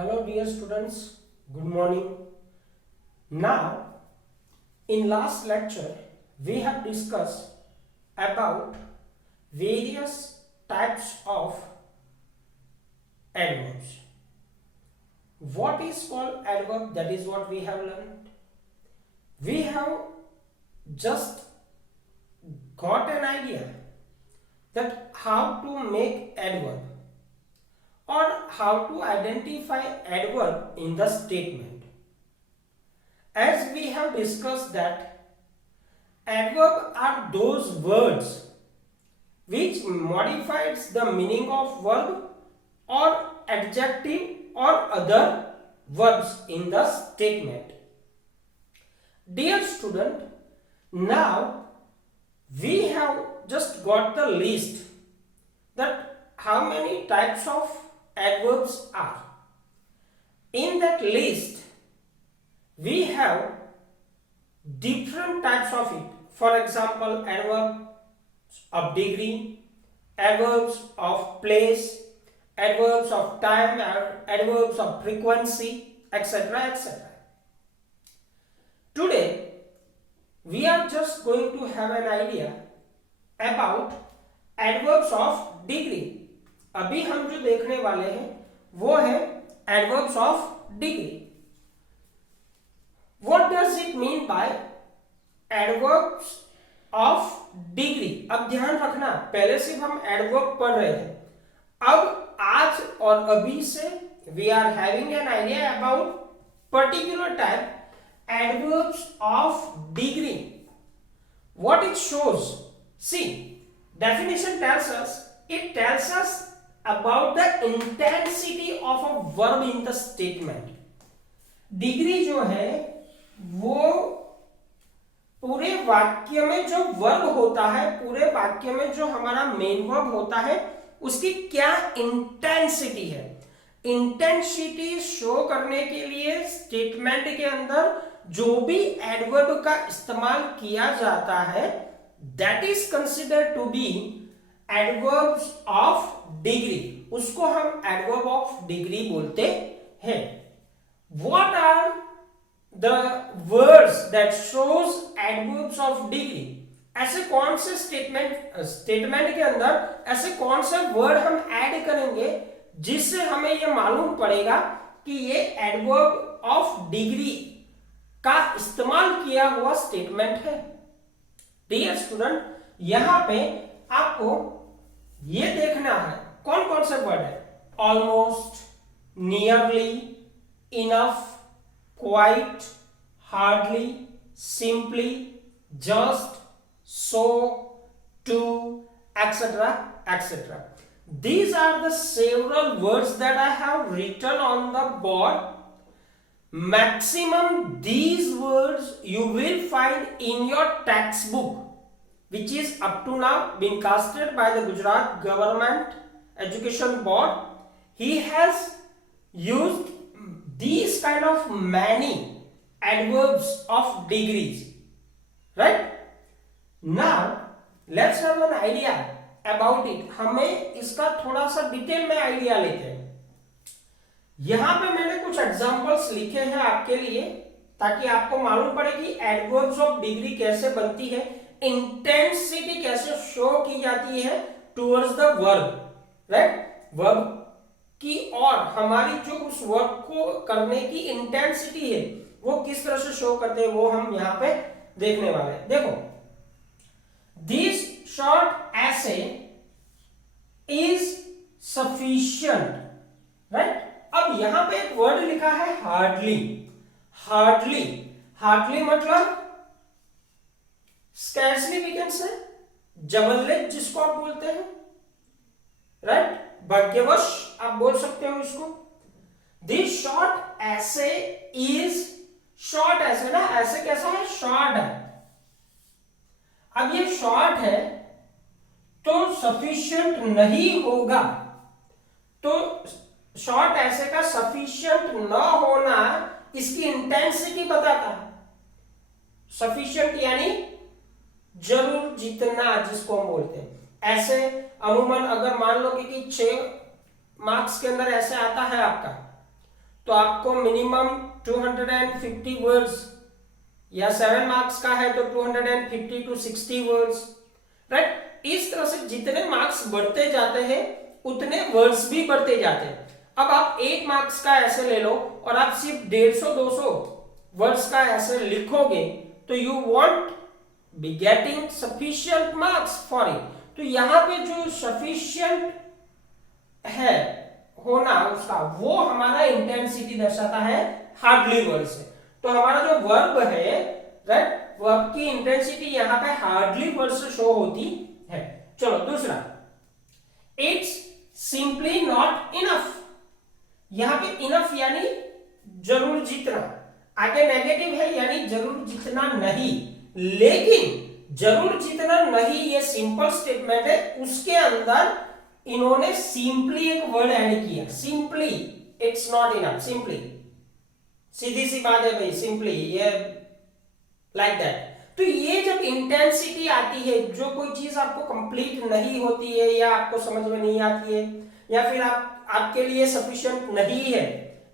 Hello dear students, good morning. Now, in last lecture, we have discussed about various types of adverbs. What is called adverb? That is what we have learned. We have just got an idea that how to make adverb or how to identify adverb in the statement. As we have discussed that adverb are those words which modifies the meaning of verb or adjective or other verbs in the statement. Dear student, now we have just got the list that how many types of adverbs are. In that list, we have different types of it. For example, adverbs of degree, adverbs of place, adverbs of time, adverbs of frequency, etc. etc. Today, we are just going to have an idea about adverbs of degree. अभी हम जो देखने वाले हैं वो है adverbs of degree. What does it mean by adverbs of degree? अब ध्यान रखना, पहले सिर्फ हम adverb पढ़ रहे थे. अब आज और अभी से we are having an idea about particular type adverbs of degree. What it shows? See, definition tells us, it tells us about the intensity of a verb in the statement. Degree जो है वो पूरे वाक्य में जो verb होता है, पूरे वाक्य में जो हमारा मेन वर्ब होता है, उसकी क्या इंटेंसिटी है. इंटेंसिटी शो करने के लिए स्टेटमेंट के अंदर जो भी एडवर्ब का इस्तेमाल किया जाता है, that is considered to be adverbs of degree. उसको हम एडवर्ब ऑफ डिग्री बोलते हैं. What are the words that shows adverbs of degree? ऐसे कौन से स्टेटमेंट के अंदर ऐसे कौन से वर्ड हम ऐड करेंगे जिससे हमें यह मालूम पड़ेगा कि ये एडवर्ब ऑफ डिग्री का इस्तेमाल किया हुआ स्टेटमेंट है. डियर स्टूडेंट, यहां पे आपको ये देखना है कौन कौन से वर्ड है. Almost, nearly, enough, quite, hardly, simply, just, so, to, etc. etc. These are the several words that I have written on the board. Maximum these words you will find in your textbook, which is up to now been casted by the Gujarat Government Education Board. He has used these kind of many adverbs of degrees, right? Now let's have an idea about it. हमें इसका थोड़ा सा detail में idea लेते हैं. यहां पे मैंने कुछ एग्जांपल्स लिखे हैं आपके लिए ताकि आपको मालूम पड़े कि एडवर्ब्स ऑफ डिग्री कैसे बनती है, इंटेंसिटी कैसे शो की जाती है towards the verb, right? Verb की और हमारी जो उस वर्ब को करने की इंटेंसिटी है वो किस तरह से शो करते हैं वो हम यहां पे देखने वाले हैं. देखो, this short essay is sufficient, right? अब यहां पे एक वर्ड लिखा है हार्डली. हार्डली, हार्डली मतलब स्कैर्सली वी कैन से, जबल्लेज जिसको आप बोलते हैं, राइट? भाग्यवश आप बोल सकते हो इसको. दिस शॉर्ट ऐसे इज, शॉर्ट ऐसे ना, ऐसे कैसा है? शॉर्ट है. अब ये शॉर्ट है तो सफिशिएंट नहीं होगा. तो शॉर्ट ऐसे का सफिशिएंट न होना इसकी इंटेंसिटी बताता है. सफिशिएंट यानी जरूर जितना, जिसको हम बोलते हैं. ऐसे अमूमन अगर मान लो कि 6 मार्क्स के अंदर ऐसे आता है आपका, तो आपको मिनिमम 250 वर्ड्स, या 7 मार्क्स का है तो 250 to 60 वर्ड्स, राइट। इस तरह से जितने मार्क्स बढ़ते जाते हैं उतने वर्ड्स भी बढ़ते जाते हैं। अब आप 8 मार्क्स का ऐसे ले लो और आप सिर्फ 150-200 वर्ड्स का ऐसे लिखोगे तो you want be getting sufficient marks for it. तो यहां पे जो सफिशियंट है होना उसका, वो हमारा इंटेंसिटी दर्शाता है हार्डली वर्ड से। तो हमारा जो वर्ब है, राइट, वर्ब की इंटेंसिटी यहां पे हार्डली वर्ड से शो होती है। चलो दूसरा, इट्स सिंपली नॉट इनफ। यहां पे इनफ यानी जरूर जितना, आगे नेगेटिव है यानी जरूर जितना नहीं। लेकिन जरूर जितना नहीं ये सिंपल स्टेटमेंट है, उसके अंदर इन्होंने सिंपली एक वर्ड ऐड किया, simply, it's not enough, simply. सीधी सी बात है भाई, सिंपली, ये लाइक दैट। तो ये जब इंटेंसिटी आती है, जो कोई चीज आपको कंप्लीट नहीं होती है या आपको समझ में नहीं आती है या फिर आपके लिए सफिशिएंट नहीं है,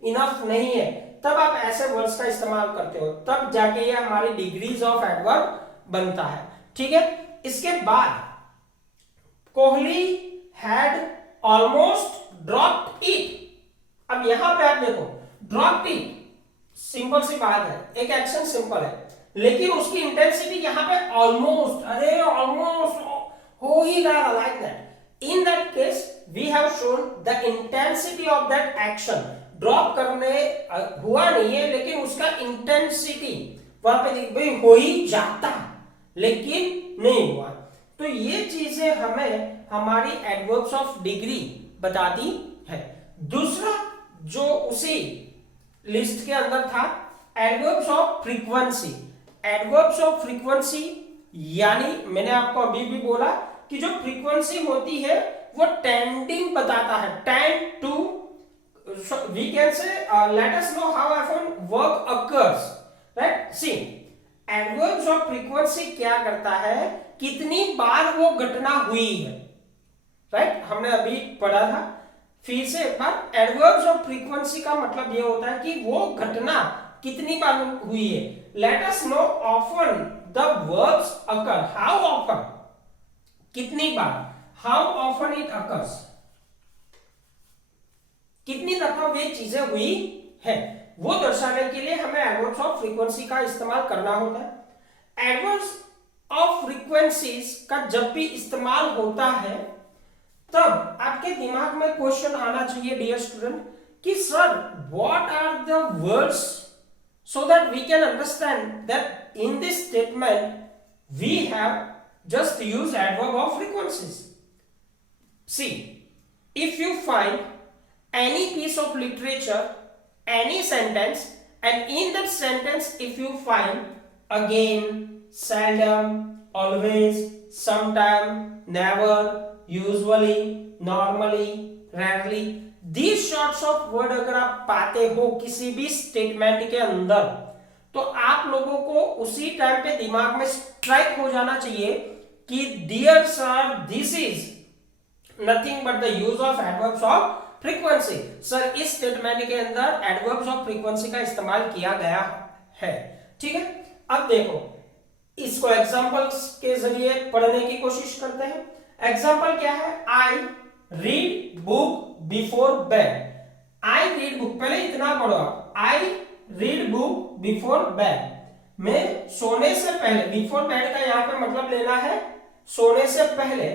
इनफ नहीं है, तब आप ऐसे वर्ड्स का इस्तेमाल करते हो, तब जाके ये हमारी डिग्रीज ऑफ एडवर्ब बनता है। ठीक है, इसके बाद Kohli had almost dropped it. अब यहां पे आप देखो, ड्रॉप्ड इट सिंपल सी बात है, एक एक्शन सिंपल है, लेकिन उसकी इंटेंसिटी यहां पे ऑलमोस्ट, अरे ऑलमोस्ट हो ही रहा, like that. In that case we have shown the intensity of that action. Drop करने हुआ नहीं है, लेकिन उसका इंटेंसिटी वहां पे भाई हो ही जाता, लेकिन नहीं हुआ। तो ये चीजें हमें हमारी एडवर्ब्स ऑफ डिग्री बताती है। दूसरा जो उसी लिस्ट के अंदर था, adverbs of frequency. Adverbs of frequency यानी मैंने आपको अभी भी बोला कि जो फ्रीक्वेंसी होती है वो टेंडिंग बताता है, tend to, we can say let us know how often work occurs, right. See, adverbs of frequency क्या करता है, कितनी बार वो घटना हुई है, राइट, हमने अभी पढ़ा था। फिर से एक बार, एडवर्ब्स ऑफ फ्रीक्वेंसी का मतलब ये होता है कि वो घटना कितनी बार हुई है। Late us no often the verbs occur, how often, कितनी बार, हाउ ऑफन इट अकर्स, कितनी दफा वे चीजें हुई है, वो दर्शाने के लिए हमें एडवर्ब्स ऑफ फ्रीक्वेंसी का इस्तेमाल करना होता है। एडवर्ब्स ऑफ फ्रीक्वेंसीज का जब भी इस्तेमाल होता है तब आपके दिमाग में क्वेश्चन आना चाहिए डियर स्टूडेंट कि sir what are the words, so that we can understand that in this statement we have just use adverb of frequencies. See, if you find any piece of literature, any sentence, and in that sentence if you find again, seldom, always, sometime, never, usually, normally, rarely, these sorts of word अगर आप पाते हो किसी भी statement के अंदर, तो आप लोगों को उसी टाइम पे दिमाग में स्ट्राइक हो जाना चाहिए कि dear sir this is nothing but the use of adverbs of frequency. Sir इस स्टेटमेंट के अंदर एडवर्ब्स ऑफ फ्रीक्वेंसी का इस्तेमाल किया गया है। ठीक है, अब देखो इसको एग्जांपल्स के जरिए पढ़ने की कोशिश करते हैं। एग्जांपल क्या है, I read book before bed. I read book, पहले इतना पढ़ो, I read book before bed, मैं सोने से पहले, बिफोर बेड का यहां पे मतलब लेना है सोने से पहले,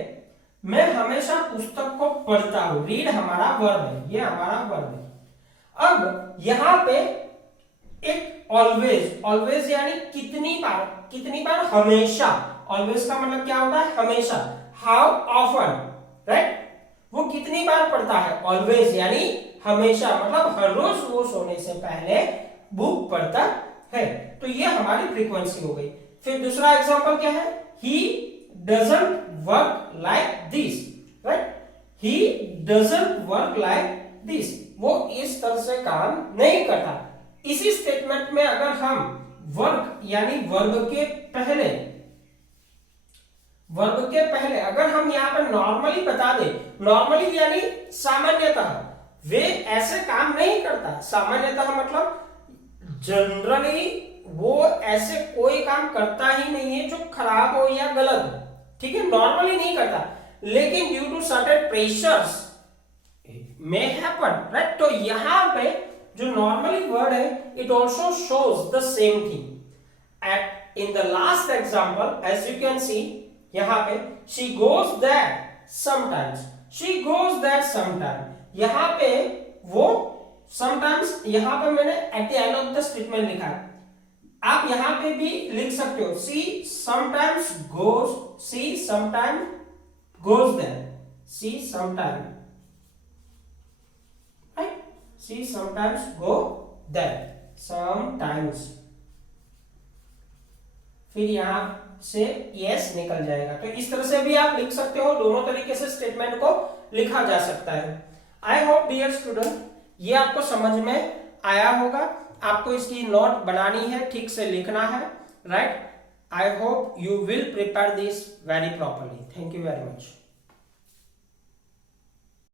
मैं हमेशा पुस्तक को पढ़ता हूं। रीड हमारा वर्ब है, ये हमारा वर्ब है। अब यहां पे एक ऑलवेज, ऑलवेज यानी कितनी बार, कितनी बार, हमेशा। ऑलवेज का मतलब क्या होता है, हमेशा। हाउ ऑफन, राइट, वो कितनी बार पढ़ता है, ऑलवेज यानी हमेशा, मतलब हर रोज वो सोने से पहले बुक पढ़ता है। तो ये हमारी फ्रीक्वेंसी हो गई। फिर दूसरा एग्जांपल क्या है, ही doesn't work like this, right? He doesn't work like this. वो इस तरह से काम नहीं करता। इसी स्टेटमेंट में अगर हम वर्क यानी वर्ब के पहले, वर्ब के पहले अगर हम यहाँ पर नॉर्मली बता दें, नॉर्मली यानी सामान्यतः, वे ऐसे काम नहीं करता। सामान्यतः मतलब जनरली वो ऐसे कोई काम करता ही नहीं है जो खराब हो या गलत हो, ठीक है, नॉर्मली नहीं करता, लेकिन due to certain pressures may happen, right. तो यहां पे जो नॉर्मली वर्ड है it also shows the same thing. At in the last example as you can see, यहां पे she goes there sometimes, she goes there sometime, यहां पे वो समटाइम्स, यहां पे मैंने at the end of the statement लिखा है, आप यहां पे भी लिख सकते हो she sometimes goes, she sometime goes there, she sometime, right, she sometimes go there, sometimes, फिर यहां से यस निकल जाएगा। तो इस तरह से भी आप लिख सकते हो, दोनों तरीके से स्टेटमेंट को लिखा जा सकता है। आई होप डियर स्टूडेंट ये आपको समझ में आया होगा। आपको इसकी नोट बनानी है, ठीक से लिखना है, right. I hope you will prepare this very properly. Thank you very much.